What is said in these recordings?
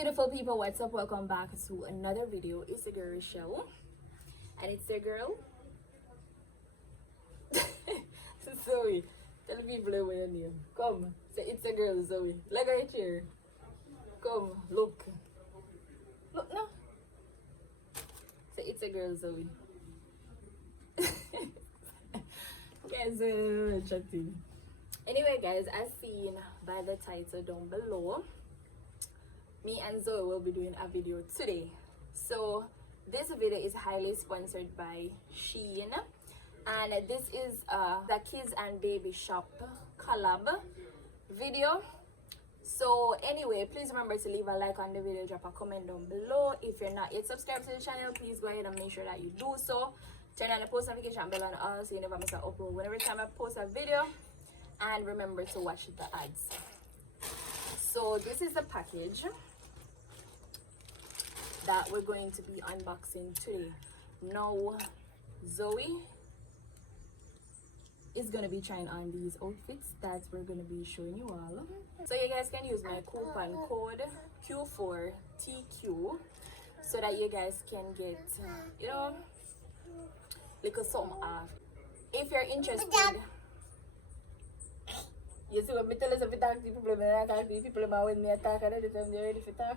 beautiful people, what's up? Welcome back to another video. It's the girl show, and it's the girl Zoey. Tell the people your name. Come, say it's a girl Zoey. Look right here. Come, look now. Say it's a girl Zoey. Guys, chatting. Anyway guys, as seen by the title down below, me and Zoe will be doing a video today. So this video is highly sponsored by Shein, and this is the kids and baby shop collab video. So anyway, please remember to leave a like on the video, drop a comment down below. If you're not yet subscribed to the channel, please go ahead and make sure that you do so. Turn on the post notification bell and all so you never miss an upload whenever time I post a video. And remember to watch the ads. So this is the package that we're going to be unboxing today. Now Zoe is going to be trying on these outfits that we're going to be showing you all. So you guys can use my coupon code Q4TQ so that you guys can get, you know, little something off. If you're interested, you see what me tell us if you talk to people, when I talk to people about when me attack at the time they're ready for talk.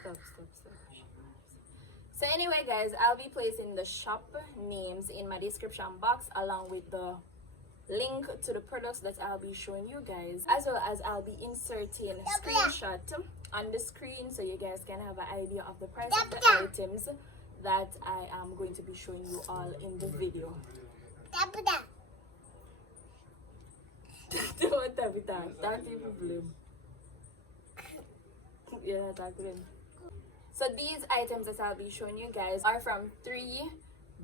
Stop. So anyway guys, I'll be placing the shop names in my description box along with the link to the products that I'll be showing you guys, as well as I'll be inserting screenshot on the screen so you guys can have an idea of the price of the items that I am going to be showing you all in the video. Don't tap it out. Talk to people. Yeah, talk to them. So these items that I'll be showing you guys are from 3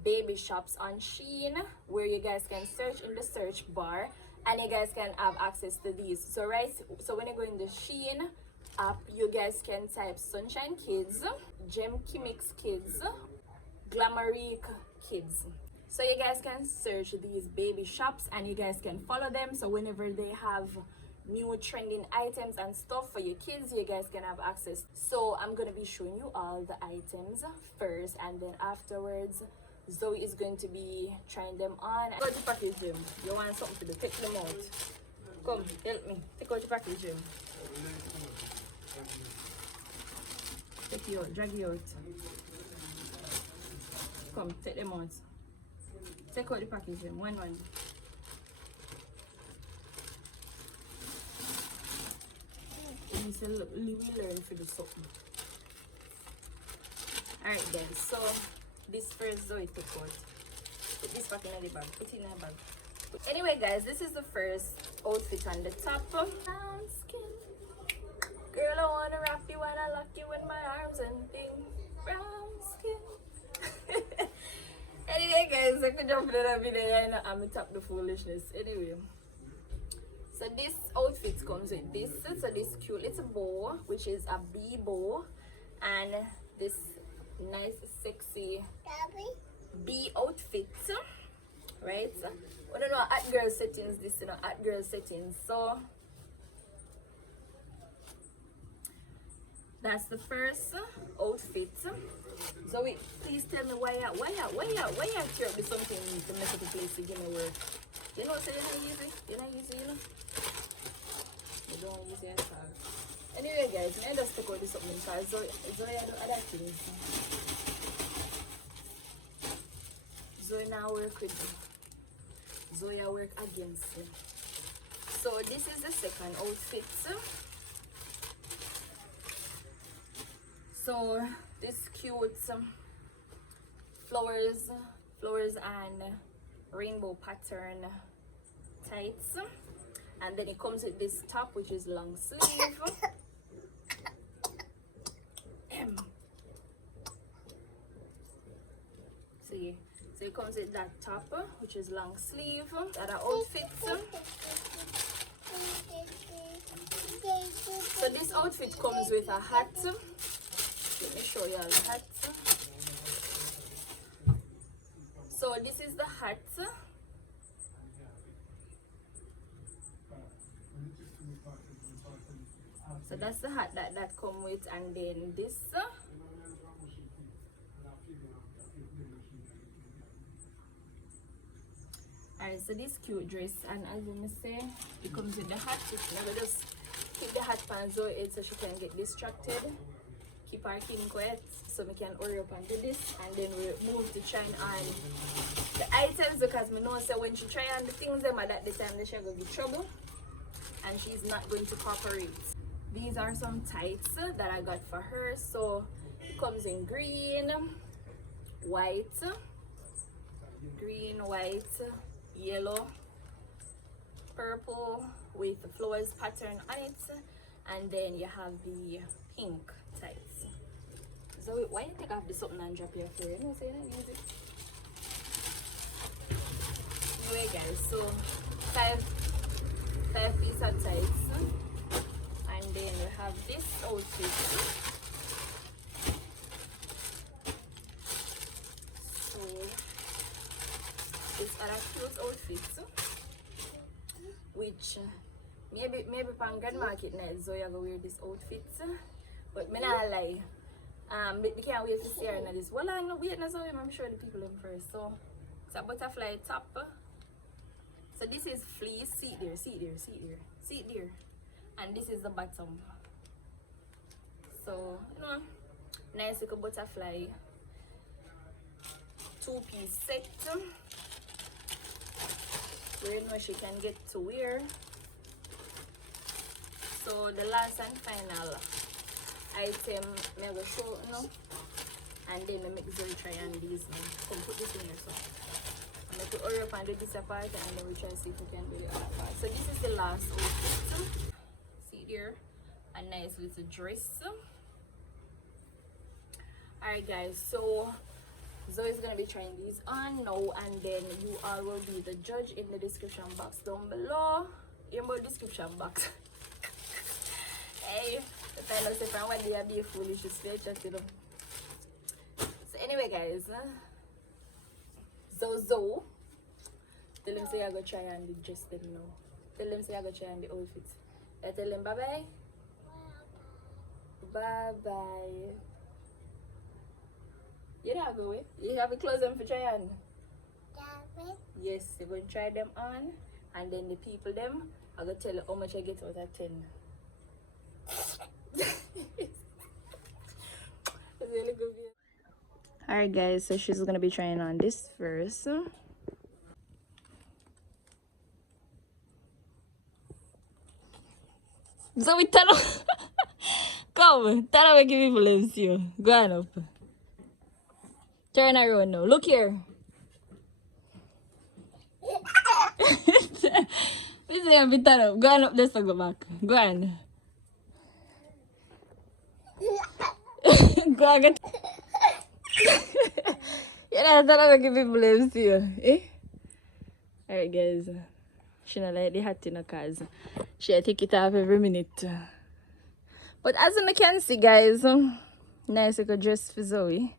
baby shops on Shein, where you guys can search in the search bar and you guys can have access to these. So when you go in the Shein app, you guys can type Sunshine Kids, Gem Kimix Kids, Glamorique Kids. So you guys can search these baby shops and you guys can follow them, so whenever they have new trending items and stuff for your kids, you guys can have access. So I'm gonna be showing you all the items first, and then afterwards Zoe is going to be trying them on. Go to package them. You want something to do, take them out. Come, help me. Take out the package them. Take you out, drag you out. Come, take them out. Take out the package them, one. And so we learn for the something. Alright guys, so this first Zoe took out. Put this back in the bag. Put it in the bag. Anyway guys, this is the first outfit on the top. Brown skin. Girl, I wanna wrap you and I lock you in my arms and things. Brown skin. Anyway guys, I could jump in the video and I'm gonna top the foolishness. Anyway, so this outfit comes with this. So this cute little bow, which is a bee bow, and this nice sexy bee outfit, right? I don't know, at girl settings, this, you know, at girl settings. So that's the first outfit. So wait, please tell me why you care about something to mess up the place to give me work. You know, so you're not easy, you know. You don't use it at all. Anyway guys, I just took out this something because Zoe I do other things. Zoe now work with me. Zoe I work against me. So this is the second outfit. So this cute flowers and rainbow pattern tights, and then it comes with this top which is long sleeve. See, so it comes with that top which is long sleeve. Other outfits. So this outfit comes with a hat, Let me show you all the hats. So this is the hat. So that's the hat that come with, and then this. Alright, so this cute dress, and as you may say, it comes with the hat. I'm gonna just keep the hat on Zoey head so she can get distracted. Keep her king quiet so we can hurry up and do this, and then we move to trying on the items, because we know so when she try on the things them at the time she's gonna get trouble and she's not going to cooperate. These are some tights that I got for her. So it comes in green, white, yellow, purple with the flowers pattern on it, and then you have the pink tights. So why you take off the something and drop your hair? You know, say that use it. Anyway guys, so five piece of tights, and then we have this outfit. So this other cute outfit, which maybe from Grand Market night Zoey go wear this outfit, but me not lie. We can't wait to see her in this. Well, I'm not waiting as well. I'm sure the people in first. So it's a butterfly top. So this is fleece. See there. And this is the bottom. So you know, nice little butterfly two-piece set. Where you know she can get to wear. So the last and final item I will show now, and then I make Zoey try on these now. Come put this in here, so I'm going to hurry up and do this apart, and then we try to see if we can do the other part. So this is the last outfit. See there, a nice little dress. Alright guys, so Zoey is going to be trying these on now, and then you all will be the judge in the description box down below. In the description box. Hey, if I know if I want to be foolish, just stay chatting them. So anyway guys, Zoey, tell them say I go try on the dress them now. Tell them say I go try on the outfit. I tell them bye bye. Bye bye. You don't have a way. You have to close them for try on. Yes, you're going to try them on, and then the people them, I'm going to tell you how much I get out of 10. Really good. Alright guys, so she's gonna be trying on this first. Zoey, turn up. Come, turn up and give people them see you. Go on up. Turn around now. Look here. This is gonna be turn up. Go on up this and go back. Go on. Go on. You know, I'm not making people them see you. Eh? Alright guys. She not like the hat in the cars. She take it off every minute. But as you can see guys, nice little dress for Zoey.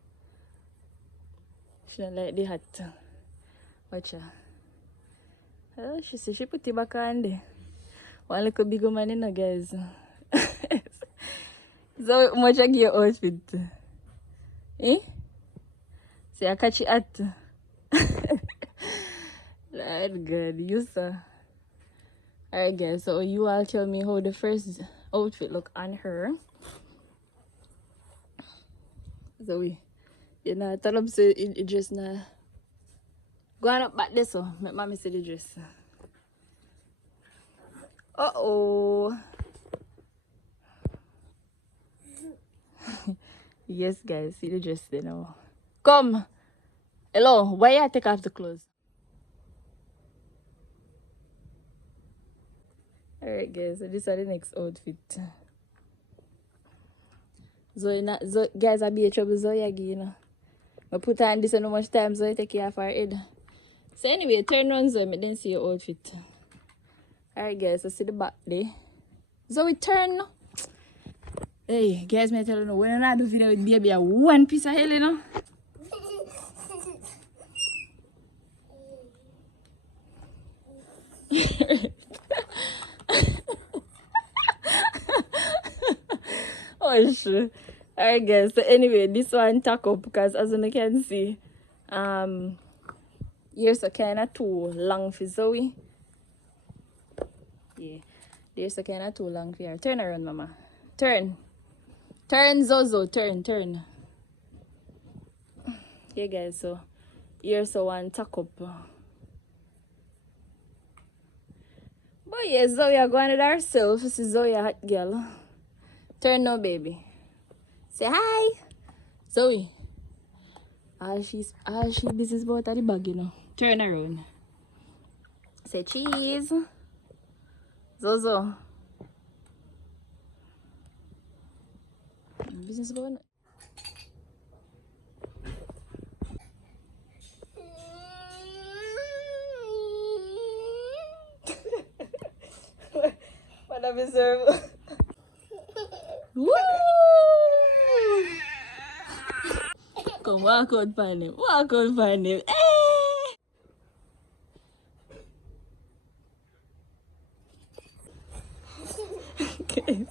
She not like the hat. Watch her. Oh, she said she put it back on there. One little big woman in there guys. So much I give your outfit. Eh? See, I catch it at. Lord God, you sir. Alright guys, so you all tell me how the first outfit look on her. Zoey, you know, tell them say it dress now. Go on up back there so make mommy see the dress. Uh-oh. Yes guys, see the dress there now. Come. Hello, why you take off the clothes? Alright guys, so this is the next outfit. Zoey, guys, I be a trouble Zoey again, you know. I put on this and how much time Zoey take care of her head. So anyway, turn around Zoey, I didn't see your outfit. Alright guys, so see the back there. Zoey, turn. Hey, guys, me tell you, when I do video with baby, I one piece of hell, you know. Oh, sure. Alright, guys. So anyway, this one tack up because as you can see, ears are kind of too long for Zoe. Yeah, ears are kind of too long for her. Turn around, mama. Turn. Turn, Zozo. Turn. Yeah, guys. So ears are one tack up. But yeah, Zoe are going with herself. This is Zoe, a hot girl. Turn now, baby. Say hi. Zoe. All she business about the bag, you know. Turn around. Say cheese. Zozo. Business about. What have you served? Woo! Come walk out for him. Walk out for him. Hey! Okay.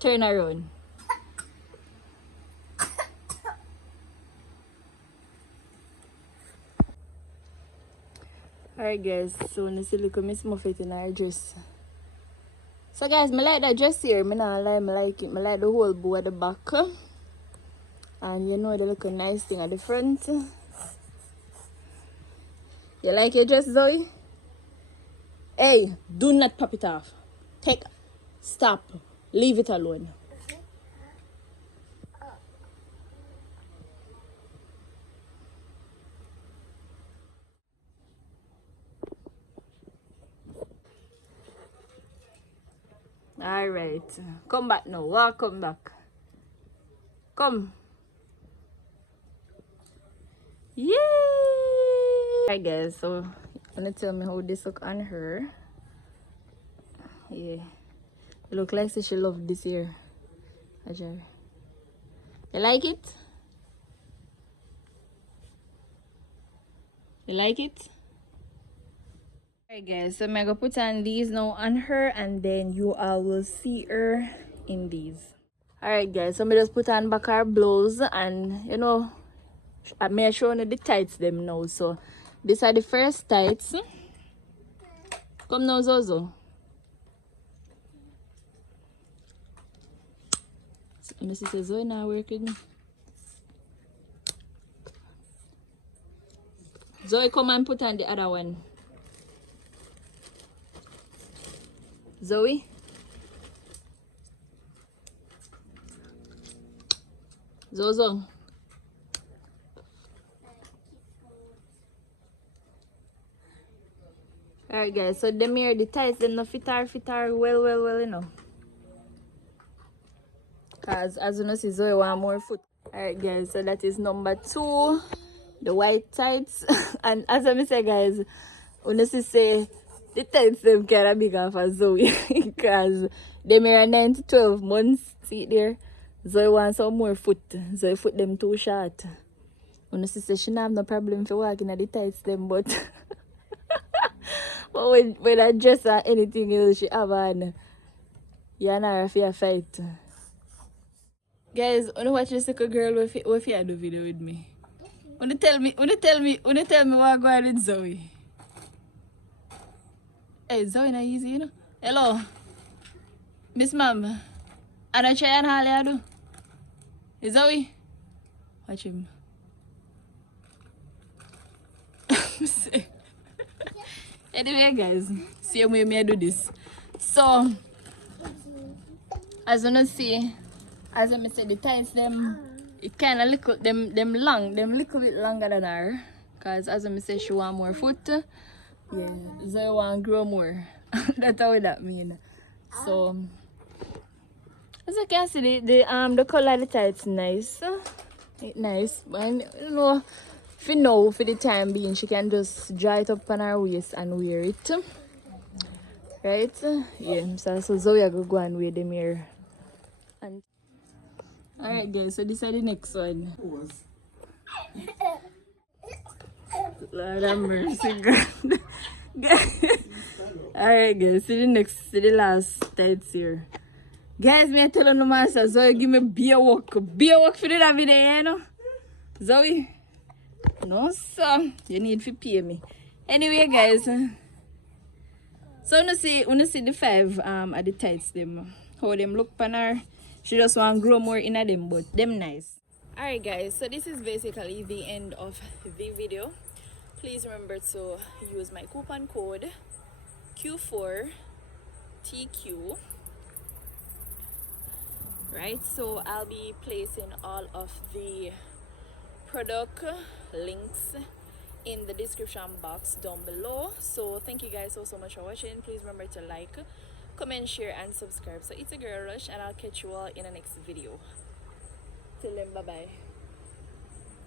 Turn around. Alright guys, so when you see look at Miss Muffet in her dress. So guys, I like that dress here. I not lie, I like it. I like the whole bow at the back. And you know the little nice thing at the front. You like your dress, Zoe? Hey, do not pop it off. Stop. Leave it alone. Alright. Come back now. Welcome back. Come. Yay! Alright guys, so wanna tell me how this look on her. Yeah. It look like she loved this here. You like it? You like it? Alright guys, so I'm gonna put on these now on her and then you all will see her in these. Alright guys, so I just put on back her blouse and you know I may show you the tights them now. So these are the first tights. Come now, Zozo. And this is Zoe now work with me. Zoe, come and put on the other one. Zoe. Zozo. Alright guys, so them here the tights them no fit her well, you know. Cause as you know see Zoe want more foot. Alright guys, so that is number 2. The white tights. And as I say guys, when see say the tights them kinda bigger for Zoe. Because them here are 9 to 12 months. See it there? Zoe wants some more foot. Zoe foot them too short. When she say she don't have no problem for walking at the tights them, but but when I dress or anything else she have on, you and her fear fight. Guys, wanna watch this little girl with you do video with me. Wanna tell me what go on with Zoe. Hey, Zoe not easy, you know. Hello. Miss Mom. And I try and Harley do. Is Zoe? Watch him. Anyway guys, see how me do this. So as you see, as I said the tights them it kinda little them little bit longer than her. Cause as I say she want more foot. Yeah, Zoe want grow more. That's how that mean. So as you can see the color of the tights nice. It's nice. But you know For now, for the time being, she can just dry it up on her waist and wear it. Right? Yeah, so Zoe I go and wear them here. And alright guys, so this is the next one. Lord have mercy, God. Alright guys, see the last tights here. Guys, me tell you no master, Zoe give me beer work for the video, you know? Zoe? No sir, you need to pay me. Anyway guys, so when you see the 5 at the tights them, how them look pan her. She just want to grow more in them, but them nice. Alright guys, so this is basically the end of the video. Please remember to use my coupon code Q4TQ. Right, so I'll be placing all of the product links in the description box down below. So thank you guys so much for watching. Please remember to like, comment, share and subscribe. So it's a girl rush and I'll catch you all in the next video. Till then, bye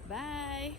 bye.